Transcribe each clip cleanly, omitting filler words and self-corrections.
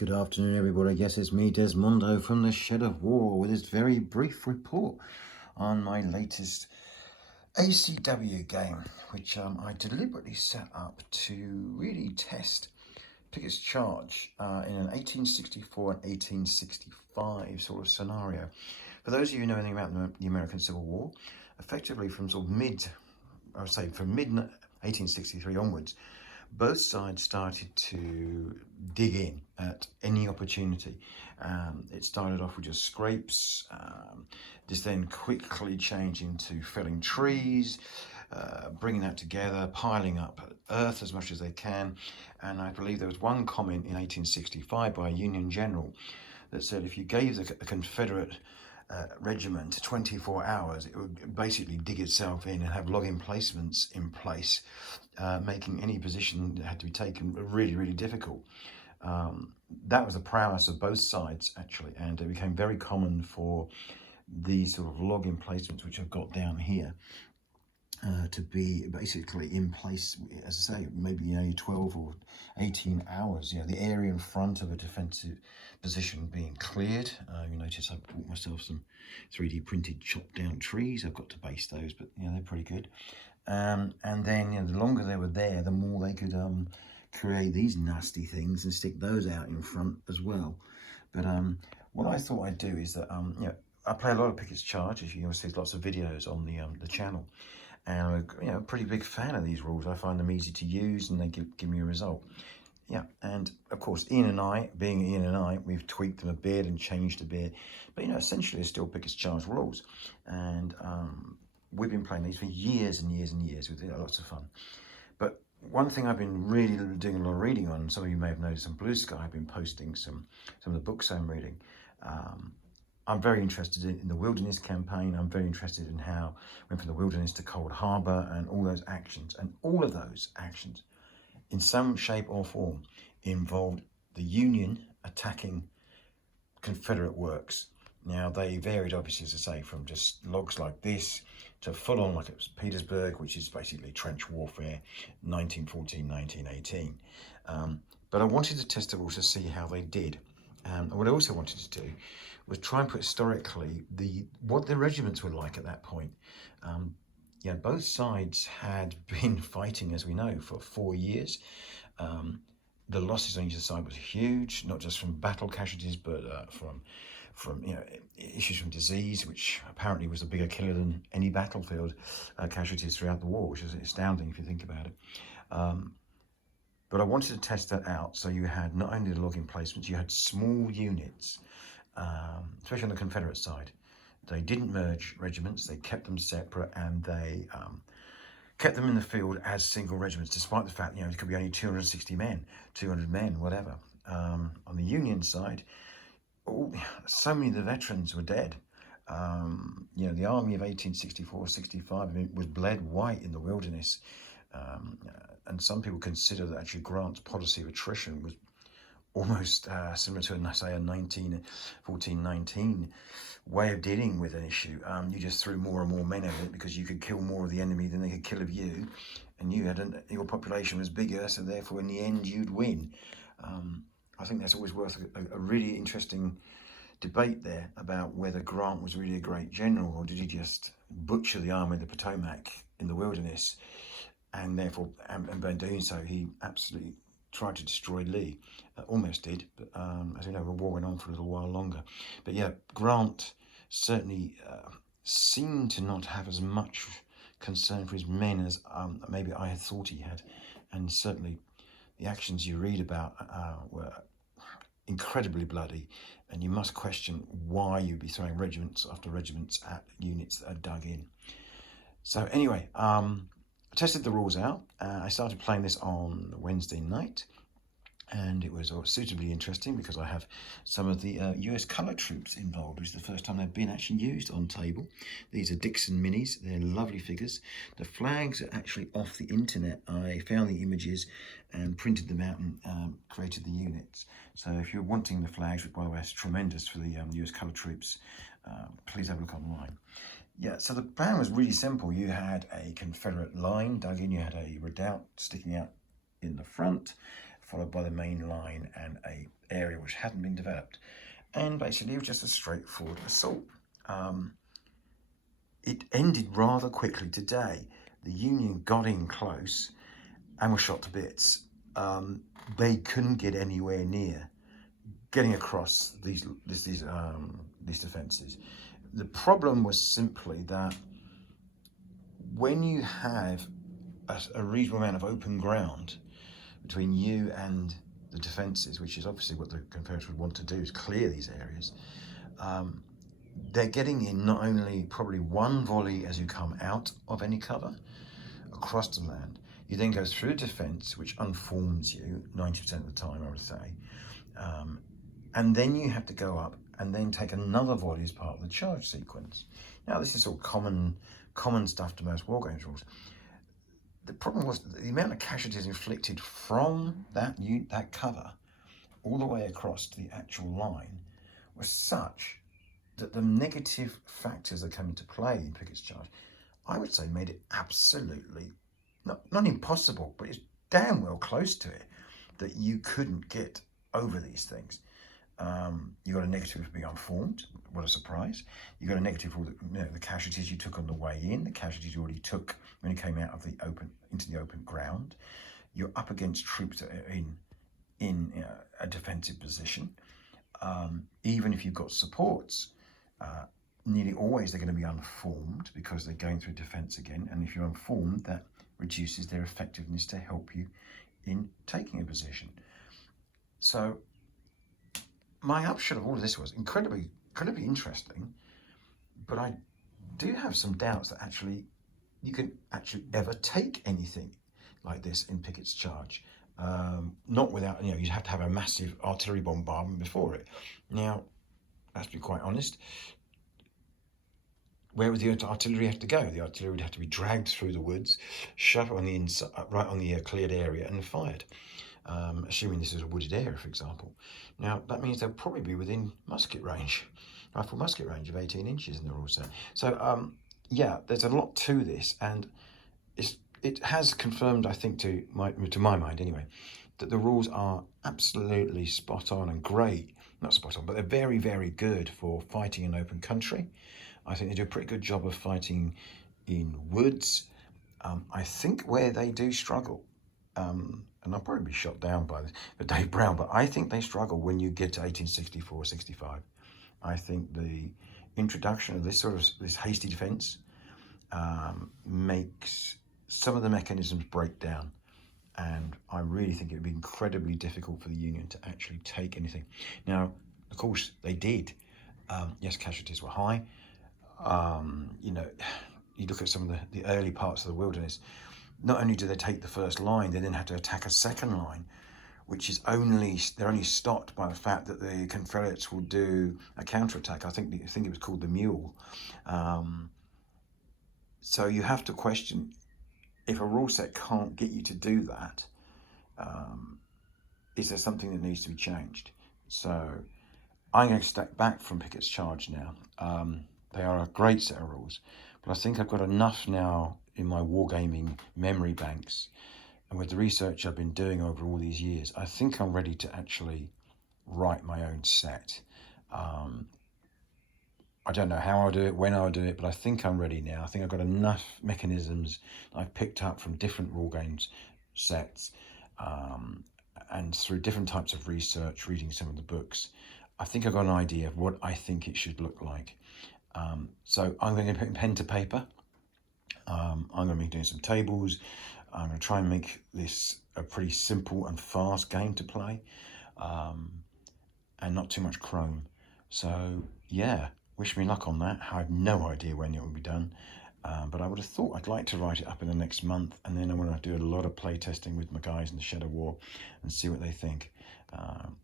Good afternoon, everybody. I guess it's me, Desmondo, from the Shed of War, with this very brief report on my latest ACW game, which I deliberately set up to really test Pickett's Charge in an 1864 and 1865 sort of scenario. For those of you who know anything about the American Civil War, effectively from sort of from mid 1863 onwards, both sides started to dig in at any opportunity. It started off with just scrapes, just then quickly changed into felling trees, bringing that together, piling up earth as much as they can. And I believe there was one comment in 1865 by a Union general that said if you gave the Confederate regiment 24 hours, it would basically dig itself in and have log emplacements in place, making any position that had to be taken really, really difficult. That was the prowess of both sides, actually, and it became very common for these sort of log emplacements, which I've got down here, to be basically in place, as I say, maybe 12 or 18 hours. The area in front of a defensive position being cleared. You notice I bought myself some 3D printed chopped down trees. I've got to base those, but they're pretty good. And then the longer they were there, the more they could create these nasty things and stick those out in front as well. But what I thought I'd do is that I play a lot of Pickett's Charge, as you see lots of videos on the channel. And I'm a pretty big fan of these rules. I find them easy to use and they give me a result. And of course, Ian and I, we've tweaked them a bit and changed a bit. But essentially, they're still Pickett's Charge rules. And we've been playing these for years and years and years with lots of fun. But one thing I've been really doing a lot of reading on, some of you may have noticed on Blue Sky, I've been posting some of the books I'm reading. I'm very interested in the Wilderness campaign. I'm very interested in how we went from the Wilderness to Cold Harbor and all those actions. And all of those actions, in some shape or form, involved the Union attacking Confederate works. Now, they varied, obviously, as I say, from just logs like this to full on, like it was Petersburg, which is basically trench warfare, 1914, 1918. But I wanted to test the rules to see how they did. And what I also wanted to do was try and put historically what the regiments were like at that point. Both sides had been fighting, as we know, for 4 years. The losses on either side was huge, not just from battle casualties, but from issues from disease, which apparently was a bigger killer than any battlefield casualties throughout the war, which is astounding if you think about it. But I wanted to test that out. So you had not only the log emplacements, you had small units, especially on the Confederate side. They didn't merge regiments, they kept them separate, and they kept them in the field as single regiments, despite the fact, it could be only 260 men, 200 men, whatever. On the Union side, so many of the veterans were dead. The army of 1864-65 was bled white in the Wilderness. And some people consider that actually Grant's policy of attrition was almost similar to, say, a 1914-19 way of dealing with an issue. You just threw more and more men at it because you could kill more of the enemy than they could kill of you, and your population was bigger, so therefore in the end you'd win. I think that's always worth a really interesting debate there about whether Grant was really a great general, or did he just butcher the Army of the Potomac in the Wilderness, and therefore, and by doing so, he absolutely tried to destroy Lee. Almost did, but as we know, the war went on for a little while longer. But Grant certainly seemed to not have as much concern for his men as maybe I had thought he had. And certainly the actions you read about were incredibly bloody, and you must question why you'd be throwing regiments after regiments at units that are dug in. So anyway, I tested the rules out. I started playing this on Wednesday night, and it was suitably interesting because I have some of the US colour troops involved, which is the first time they've been actually used on table. These are Dixon minis. They're lovely figures. The flags are actually off the internet. I found the images and printed them out and created the units. So if you're wanting the flags, which by the way is tremendous for the US colour troops, please have a look online. So the plan was really simple. You had a Confederate line dug in, you had a redoubt sticking out in the front, followed by the main line and a area which hadn't been developed. And basically it was just a straightforward assault. It ended rather quickly today. The Union got in close and were shot to bits. They couldn't get anywhere near getting across these defences. The problem was simply that when you have a reasonable amount of open ground between you and the defences, which is obviously what the Confederates would want to do, is clear these areas, they're getting in not only probably one volley as you come out of any cover across the land, you then go through defence, which unforms you 90% of the time, I would say, and then you have to go up and then take another volley as part of the charge sequence. Now, this is all common stuff to most wargames rules. The problem was the amount of casualties inflicted from that cover all the way across to the actual line was such that the negative factors that come into play in Pickett's charge, I would say, made it absolutely, not impossible, but it's damn well close to it, that you couldn't get over these things. You got a negative for being unformed. What a surprise. You got a negative for the casualties you took on the way in, the casualties you already took when you came out of into the open ground. You're up against troops that are in a defensive position. Even if you've got supports, nearly always they're going to be unformed because they're going through defense again. And if you're unformed, that reduces their effectiveness to help you in taking a position. So my upshot of all of this was incredibly interesting, but I do have some doubts that actually you can actually ever take anything like this in Pickett's charge. Not without, you'd have to have a massive artillery bombardment before it. Now, let's be quite honest, where would the artillery have to go? The artillery would have to be dragged through the woods, shut on the inside, right on the cleared area, and fired. Assuming this is a wooded area, for example. Now, that means they'll probably be within musket range, rifle musket range of 18 inches in the rule set. So, yeah, there's a lot to this, and it has confirmed, I think, to my mind anyway, that the rules are absolutely spot on and great. Not spot on, but they're very, very good for fighting in open country. I think they do a pretty good job of fighting in woods. I think where they do struggle, and I'll probably be shot down by Dave Brown, but I think they struggle when you get to 1864, 65. I think the introduction of this hasty defence makes some of the mechanisms break down, and I really think it would be incredibly difficult for the Union to actually take anything. Now, of course, they did. Yes, casualties were high. You look at some of the early parts of the Wilderness. Not only do they take the first line, they then have to attack a second line, which is they're only stopped by the fact that the Confederates will do a counterattack. I think it was called the Mule. So you have to question, if a rule set can't get you to do that, is there something that needs to be changed? So I'm going to step back from Pickett's charge now. They are a great set of rules, but I think I've got enough now in my wargaming memory banks, and with the research I've been doing over all these years, I think I'm ready to actually write my own set. I don't know how I'll do it, when I'll do it, but I think I'm ready now. I think I've got enough mechanisms I've picked up from different wargames sets, and through different types of research, reading some of the books, I think I've got an idea of what I think it should look like. So I'm going to put pen to paper. I'm going to be doing some tables. I'm going to try and make this a pretty simple and fast game to play, and not too much chrome. So yeah, wish me luck on that. I have no idea when it will be done, but I would have thought I'd like to write it up in the next month, and then I want to do a lot of play testing with my guys in the Shadow War and see what they think.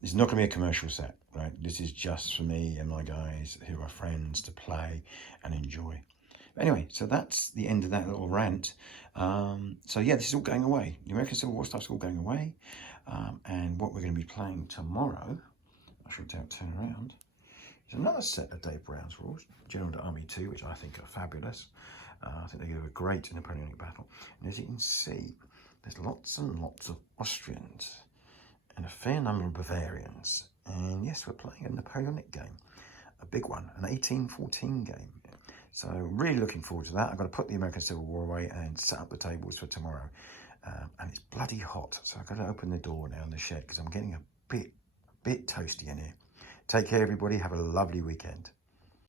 It's not going to be a commercial set, right? This is just for me and my guys who are friends to play and enjoy. Anyway, so that's the end of that little rant. So yeah, this is all going away. The American Civil War stuff's all going away. And what we're going to be playing tomorrow, I should turn around, is another set of Dave Brown's rules, General to Army 2, which I think are fabulous. I think they give a great Napoleonic battle. And as you can see, there's lots and lots of Austrians. and a fair number of Bavarians. And yes, we're playing a Napoleonic game, a big one, an 1814 game. So really looking forward to that. I've got to put the American Civil War away and set up the tables for tomorrow. And it's bloody hot, so I've got to open the door now in the shed because I'm getting a bit toasty in here. Take care, everybody. Have a lovely weekend.